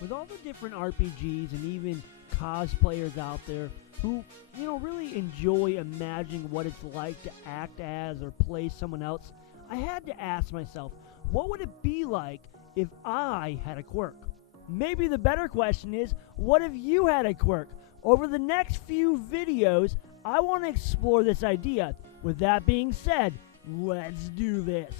With all the different RPGs and even cosplayers out there who, really enjoy imagining what it's like to act as or play someone else, I had to ask myself, what would it be like if I had a quirk? Maybe the better question is, what if you had a quirk? Over the next few videos, I want to explore this idea. With that being said, let's do this.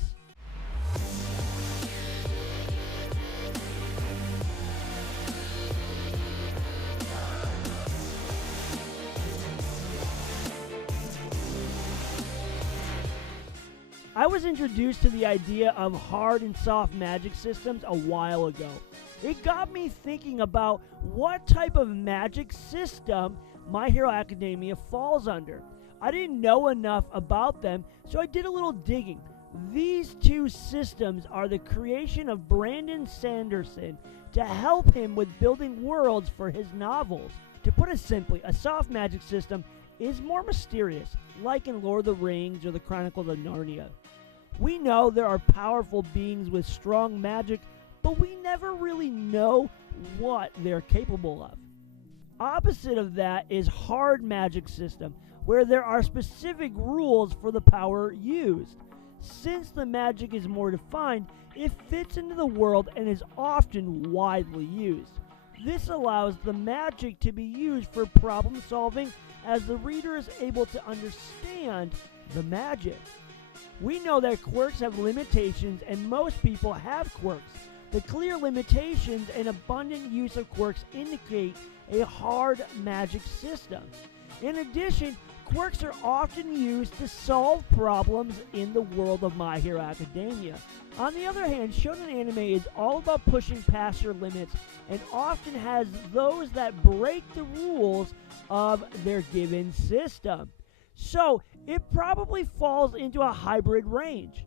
I was introduced to the idea of hard and soft magic systems a while ago. It got me thinking about what type of magic system My Hero Academia falls under. I didn't know enough about them, so I did a little digging. These two systems are the creation of Brandon Sanderson to help him with building worlds for his novels. To put it simply, a soft magic system is more mysterious, like in Lord of the Rings or the Chronicles of Narnia. We know there are powerful beings with strong magic, but we never really know what they're capable of. Opposite of that is hard magic system, where there are specific rules for the power used. Since the magic is more defined, it fits into the world and is often widely used. This allows the magic to be used for problem solving as the reader is able to understand the magic. We know that quirks have limitations and most people have quirks. The clear limitations and abundant use of quirks indicate a hard magic system. In addition, quirks are often used to solve problems in the world of My Hero Academia. On the other hand, shonen anime is all about pushing past your limits and often has those that break the rules of their given system. So, it probably falls into a hybrid range.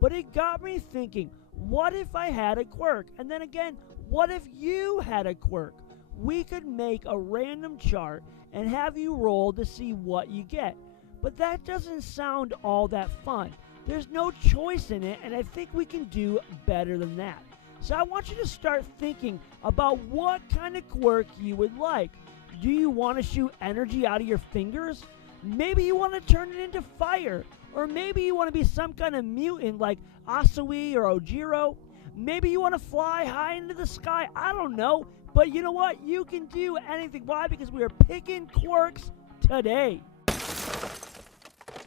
But it got me thinking, what if I had a quirk? And then again, what if you had a quirk? We could make a random chart and have you roll to see what you get. But that doesn't sound all that fun. There's no choice in it, and I think we can do better than that. So I want you to start thinking about what kind of quirk you would like. Do you want to shoot energy out of your fingers? Maybe you want to turn it into fire. Or maybe you want to be some kind of mutant like Asui or Ojiro. Maybe you want to fly high into the sky. I don't know. But you know what? You can do anything. Why? Because we are picking quirks today.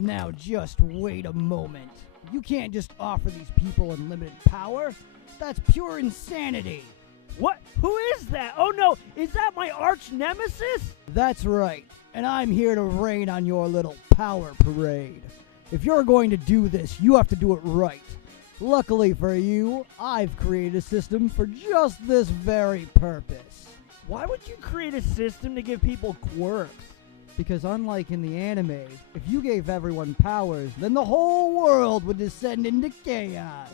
Now just wait a moment. You can't just offer these people unlimited power. That's pure insanity. What? Who is that? Oh no, is that my arch nemesis? That's right, and I'm here to rain on your little power parade. If you're going to do this, you have to do it right. Luckily for you, I've created a system for just this very purpose. Why would you create a system to give people quirks? Because unlike in the anime, if you gave everyone powers, then the whole world would descend into chaos.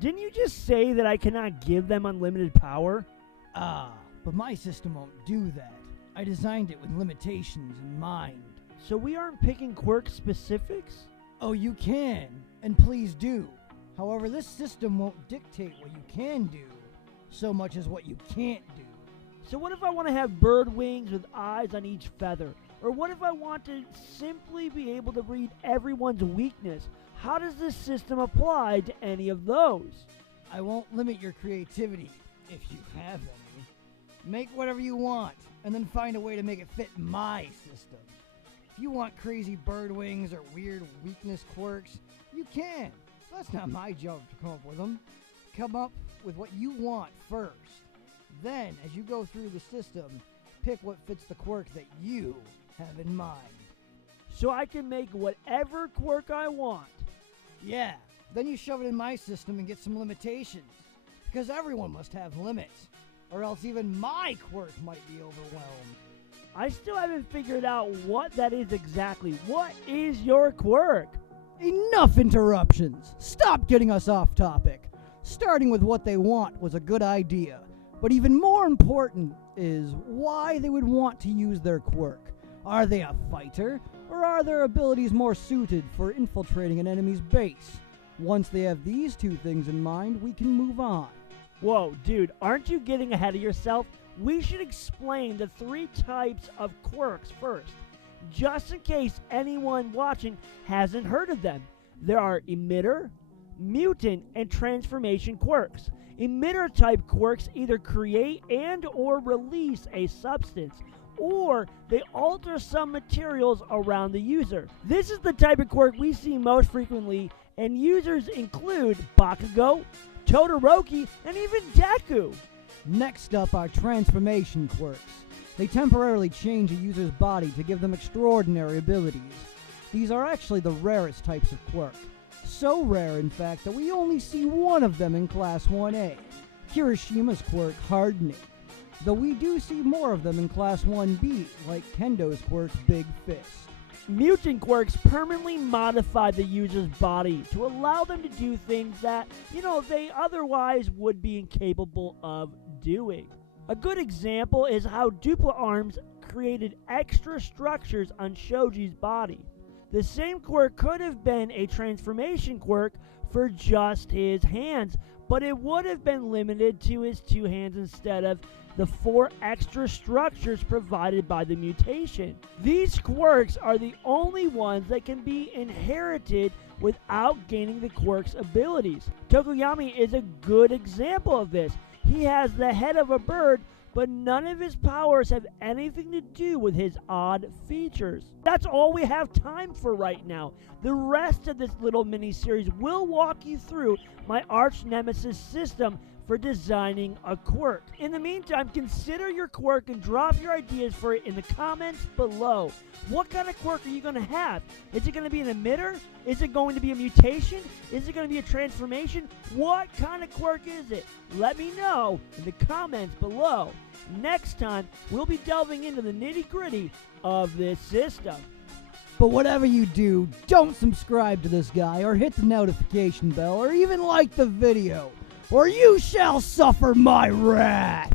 Didn't you just say that I cannot give them unlimited power? But my system won't do that. I designed it with limitations in mind. So we aren't picking quirk specifics? Oh, you can, and please do. However, this system won't dictate what you can do, so much as what you can't do. So what if I want to have bird wings with eyes on each feather? Or what if I want to simply be able to read everyone's weakness? How does this system apply to any of those? I won't limit your creativity, if you have any. Make whatever you want, and then find a way to make it fit my system. If you want crazy bird wings or weird weakness quirks, you can. That's not my job to come up with them. Come up with what you want first. Then, as you go through the system, pick what fits the quirk that you have in mind. So I can make whatever quirk I want? Yeah, then you shove it in my system and get some limitations. Because everyone must have limits, or else even my quirk might be overwhelmed. I still haven't figured out what that is exactly. What is your quirk? Enough interruptions! Stop getting us off topic. Starting with what they want was a good idea. But even more important is why they would want to use their quirk. Are they a fighter, or are their abilities more suited for infiltrating an enemy's base? Once they have these two things in mind, we can move on. Whoa, dude, aren't you getting ahead of yourself? We should explain the 3 types of quirks first, just in case anyone watching hasn't heard of them. There are emitter, mutant, and transformation quirks. Emitter type quirks either create and or release a substance, or they alter some materials around the user. This is the type of quirk we see most frequently, and users include Bakugo, Todoroki, and even Deku. Next up are transformation quirks. They temporarily change a user's body to give them extraordinary abilities. These are actually the rarest types of quirk. So rare, in fact, that we only see one of them in Class 1A, Kirishima's quirk, Hardening. Though we do see more of them in Class 1B, like Kendo's quirk, Big Fist. Mutant quirks permanently modify the user's body to allow them to do things that, they otherwise would be incapable of doing. A good example is how Dupla Arms created extra structures on Shoji's body. The same quirk could have been a transformation quirk for just his hands, but it would have been limited to his 2 hands instead of the 4 extra structures provided by the mutation. These quirks are the only ones that can be inherited without gaining the quirk's abilities. Tokoyami is a good example of this. He has the head of a bird, but none of his powers have anything to do with his odd features. That's all we have time for right now. The rest of this little mini-series will walk you through my arch nemesis system for designing a quirk. In the meantime, consider your quirk and drop your ideas for it in the comments below. What kind of quirk are you going to have? Is it going to be an emitter? Is it going to be a mutation? Is it going to be a transformation? What kind of quirk is it? Let me know in the comments below. Next time, we'll be delving into the nitty-gritty of this system. But whatever you do, don't subscribe to this guy, or hit the notification bell, or even like the video, or you shall suffer my wrath.